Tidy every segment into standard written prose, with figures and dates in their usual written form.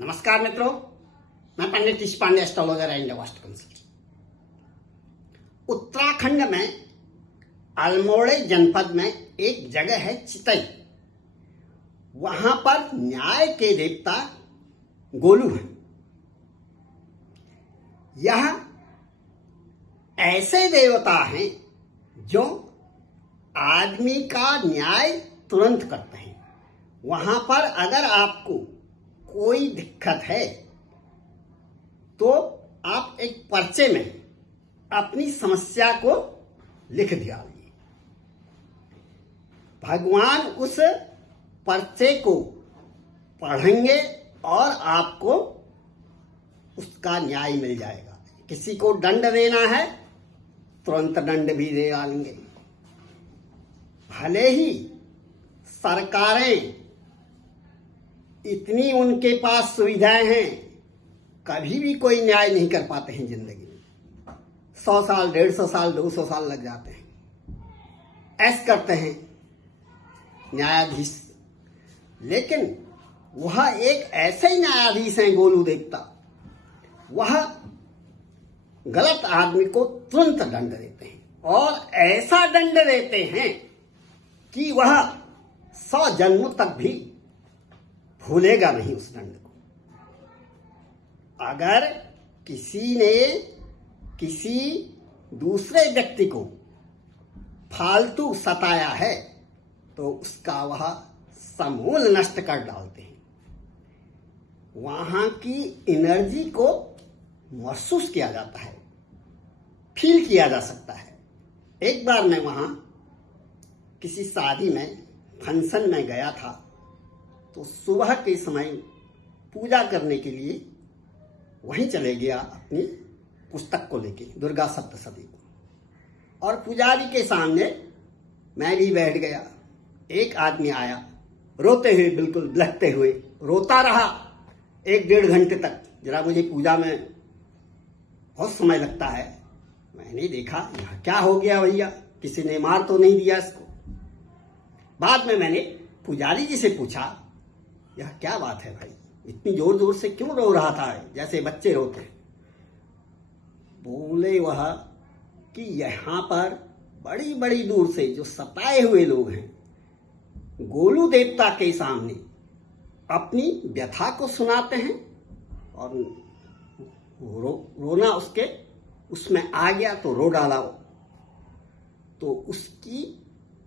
नमस्कार मित्रों, मैं Pandit Ish Pande, astrologer and vastu consultant. Uttarakhand में अल्मोड़े जनपद में एक जगह है चितई। वहां पर न्याय के देवता गोलू हैं। यह ऐसे देवता हैं जो आदमी का न्याय तुरंत करते हैं। वहां पर अगर आपको कोई दिक्कत है तो आप एक पर्चे में अपनी समस्या को लिख दिया। भगवान उस पर्चे को पढ़ेंगे और आपको उसका न्याय मिल जाएगा। किसी को दंड देना है, तुरंत दंड भी दे डालेंगे। भले ही सरकारें इतनी उनके पास सुविधाएं हैं, कभी भी कोई न्याय नहीं कर पाते हैं। जिंदगी में 100 साल, 150 साल, 200 साल लग जाते हैं। ऐसे करते हैं न्यायाधीश। लेकिन वह एक ऐसे ही न्यायाधीश हैं गोलू देवता। वह गलत आदमी को तुरंत दंड देते हैं और ऐसा दंड देते हैं कि वह 100 जन्मों तक भी भूलेगा नहीं उस दंड को। अगर किसी ने किसी दूसरे व्यक्ति को फालतू सताया है तो उसका वह समूल नष्ट कर डालते हैं। वहां की एनर्जी को महसूस किया जाता है, फील किया जा सकता है। एक बार मैं वहां किसी शादी में, फंक्शन में गया था, तो सुबह के समय पूजा करने के लिए वहीं चले गया अपनी पुस्तक को लेके, दुर्गा सप्तशती को। और पुजारी के सामने मैं भी बैठ गया। एक आदमी आया, रोते हुए, बिल्कुल बिलखते हुए रोता रहा 1-1.5 घंटे तक। जरा मुझे पूजा में बहुत समय लगता है। मैंने देखा यह क्या हो गया भैया, किसी ने मार तो नहीं दिया इसको। बाद में मैंने पुजारी जी से पूछा, यह क्या बात है भाई, इतनी जोर जोर से क्यों रो रहा था, जैसे बच्चे रोते हैं। बोले वह कि यहां पर बड़ी बड़ी दूर से जो सताए हुए लोग हैं, गोलू देवता के सामने अपनी व्यथा को सुनाते हैं और रोना उसमें आ गया तो रो डाला। तो उसकी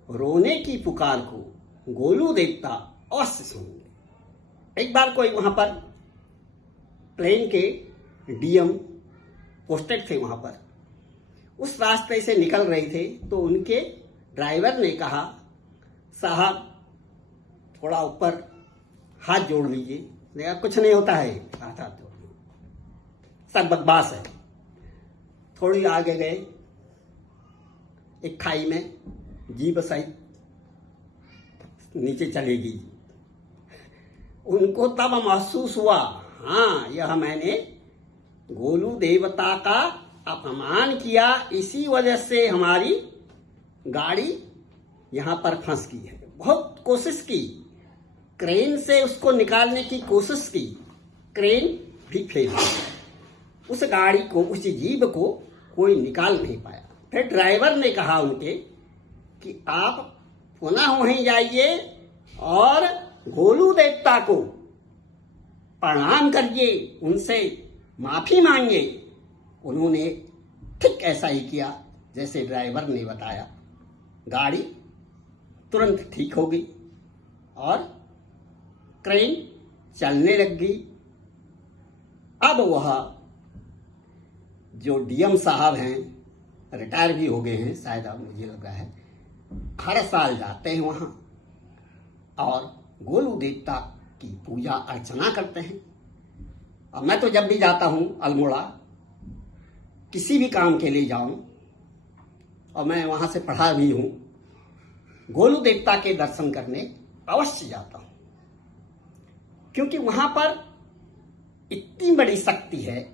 रोने की पुकार को गोलू देवता अवश्य सुनेंगे। एक बार कोई वहां पर ट्रेन के डीएम पोस्टेड थे, वहां पर उस रास्ते से निकल रहे थे, तो उनके ड्राइवर ने कहा, साहब थोड़ा ऊपर हाथ जोड़ लीजिए। देखा कुछ नहीं होता है, हाथ जोड़ लीजिए, सब बकवास है। थोड़ी आगे गए, एक खाई में जीभ सहित नीचे चलेगी। उनको तब महसूस हुआ, हाँ यह मैंने गोलू देवता का अपमान किया, इसी वजह से हमारी गाड़ी यहां पर फंस गई है। बहुत कोशिश की, क्रेन से उसको निकालने की कोशिश की, क्रेन भी फेल हुई। उस गाड़ी को, उस जीभ को कोई निकाल नहीं पाया। फिर ड्राइवर ने कहा उनके कि आप पुनः वहीं जाइए और गोलू देवता को प्रणाम करिए, उनसे माफी मांगे। उन्होंने ठीक ऐसा ही किया जैसे ड्राइवर ने बताया। गाड़ी तुरंत ठीक हो गई और क्रेन चलने लग गई। अब वह जो डीएम साहब हैं, रिटायर भी हो गए हैं शायद, अब मुझे लगा है, हर साल जाते हैं वहां और गोलू देवता की पूजा अर्चना करते हैं। और मैं तो जब भी जाता हूं अल्मोड़ा, किसी भी काम के लिए जाऊं, और मैं वहां से पढ़ा भी हूं, गोलू देवता के दर्शन करने अवश्य जाता हूं। क्योंकि वहां पर इतनी बड़ी शक्ति है,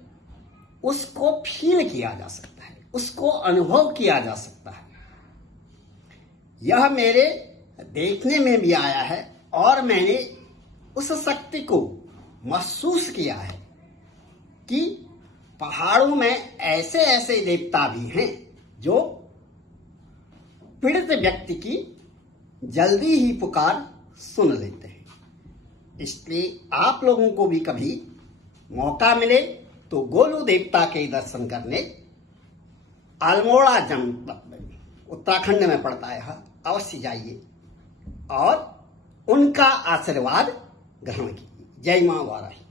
उसको फील किया जा सकता है, उसको अनुभव किया जा सकता है। यह मेरे देखने में भी आया है और मैंने उस शक्ति को महसूस किया है कि पहाड़ों में ऐसे ऐसे देवता भी हैं जो पीड़ित व्यक्ति की जल्दी ही पुकार सुन लेते हैं। इसलिए आप लोगों को भी कभी मौका मिले तो गोलू देवता के दर्शन करने अल्मोड़ा जनपद में, उत्तराखंड में पड़ता है, अवश्य जाइए और उनका आशीर्वाद ग्रहण कीजिए। जय मां वाराही।